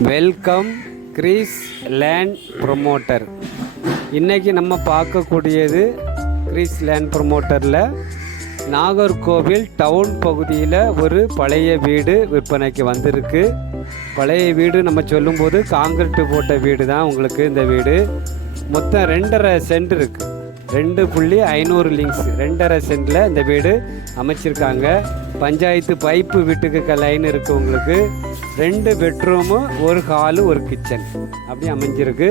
Welcome Greece land promoter. இன்றைக்கி நம்ம பார்க்கக்கூடியது கிரீஸ் லேண்ட் ப்ரொமோட்டரில் நாகர்கோவில் டவுன் பகுதியில் ஒரு பழைய வீடு விற்பனைக்கு வந்திருக்கு. பழைய வீடு நம்ம சொல்லும்போது காங்கிரீட்டு போட்ட வீடு தான். உங்களுக்கு இந்த வீடு மொத்தம் 2.5 சென்ட் இருக்குது. 2.500 லிங்க்ஸ் 2.5 சென்டில் இந்த வீடு அமைச்சிருக்காங்க. பஞ்சாயத்து பைப்பு வீட்டுக்கு லைன் இருக்குது. உங்களுக்கு 2 பெட்ரூமு, 1 ஹாலு, 1 கிச்சன் அப்படி அமைஞ்சிருக்கு.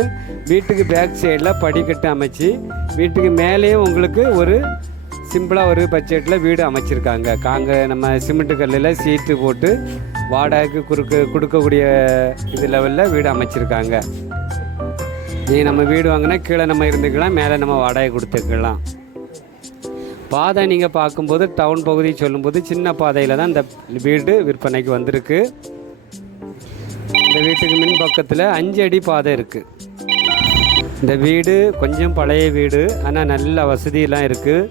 வீட்டுக்கு பேக் சைடில் படிக்கட்டு அமைச்சு வீட்டுக்கு மேலேயும் உங்களுக்கு ஒரு சிம்பிளாக ஒரு பட்ஜெட்டில் வீடு அமைச்சிருக்காங்க. நம்ம சிமெண்ட்டு கல்லில் சீட்டு போட்டு வாடகைக்கு கொடுக்கக்கூடிய இது லெவலில் வீடு அமைச்சிருக்காங்க. நம்ம வீடு வாங்கினா கீழே நம்ம இருந்துக்கலாம், மேலே நம்ம வாடகை கொடுத்துக்கலாம். பாதை நீங்கள் பார்க்கும்போது டவுன் பகுதி சொல்லும்போது சின்ன பாதையில் தான் இந்த வீடு விற்பனைக்கு வந்திருக்கு. இந்த வீட்டுக்கு மின் பக்கத்தில் 5 அடி பாதை இருக்குது. இந்த வீடு கொஞ்சம் பழைய வீடு, ஆனால் நல்ல வசதியெல்லாம் இருக்குது.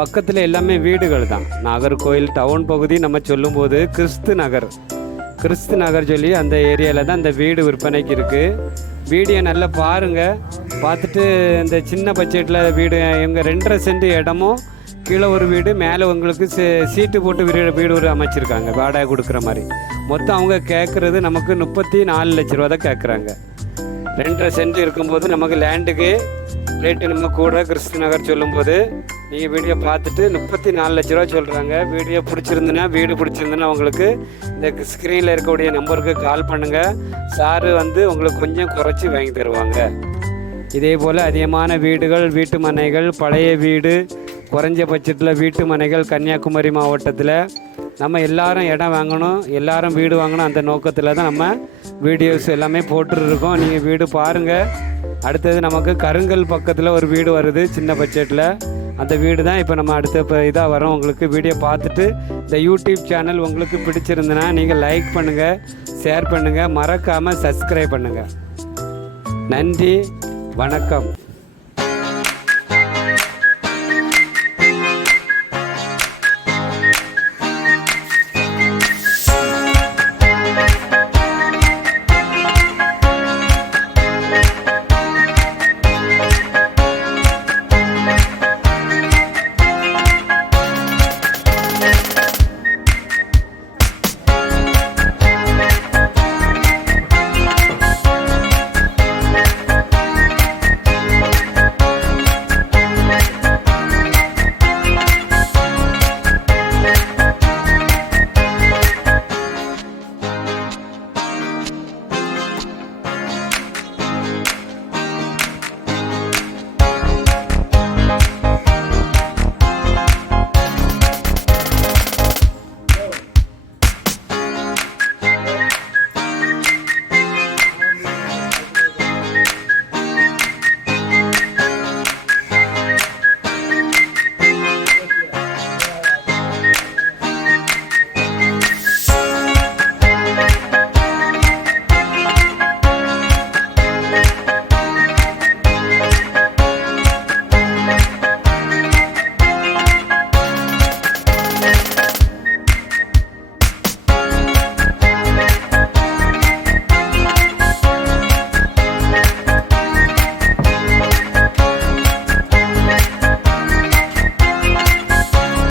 பக்கத்தில் எல்லாமே வீடுகள் தான். நாகர்கோவில் டவுன் பகுதி நம்ம சொல்லும்போது கிறிஸ்து நகர் சொல்லி அந்த ஏரியாவில் தான் இந்த வீடு விற்பனைக்கு இருக்குது. வீடியோ நல்லா பாருங்கள். பார்த்துட்டு இந்த சின்ன பட்ஜெட்டில் வீடு இவங்க 2.5 சென்ட் இடமும் கீழே ஒரு வீடு, மேலே உங்களுக்கு சீட்டு போட்டு வீடு ஒரு அமைச்சிருக்காங்க வாடகை கொடுக்குற மாதிரி. மொத்தம் அவங்க கேட்குறது நமக்கு 34 லட்ச ரூபா தான் கேட்குறாங்க. 2.5 சென்ட் இருக்கும்போது நமக்கு லேண்டுக்கு ரேட்டு நம்ம கூட கிறிஸ்து நகர் சொல்லும்போது நீங்கள் வீடியோ பார்த்துட்டு 34 லட்ச ரூபா சொல்கிறாங்க. வீடியோ வீடு பிடிச்சிருந்துன்னா உங்களுக்கு இந்த ஸ்க்ரீனில் இருக்கக்கூடிய நம்பருக்கு கால் பண்ணுங்கள். சாரு உங்களுக்கு கொஞ்சம் குறைச்சி வாங்கி தருவாங்க. இதே போல் அதிகமான வீடுகள், வீட்டு மனைகள், பழைய வீடு, குறைஞ்ச பட்ஜெட்டில் வீட்டு மனைகள் கன்னியாகுமரி மாவட்டத்தில் நம்ம எல்லாரும் இடம் வாங்கணும், எல்லாரும் வீடு வாங்கணும், அந்த நோக்கத்தில் தான் நம்ம வீடியோஸ் எல்லாமே போட்டுருக்கோம். நீங்கள் வீடு பாருங்கள். அடுத்தது நமக்கு கருங்கல் பக்கத்தில் ஒரு வீடு வருது சின்ன பட்ஜெட்டில். அந்த வீடு தான் இப்போ நம்ம அடுத்த இதாக வரோம். உங்களுக்கு வீடியோ பார்த்துட்டு இந்த யூடியூப் சேனல் உங்களுக்கு பிடிச்சிருந்துன்னா நீங்கள் லைக் பண்ணுங்கள், ஷேர் பண்ணுங்கள், மறக்காமல் சப்ஸ்கிரைப் பண்ணுங்கள். நன்றி, வணக்கம்.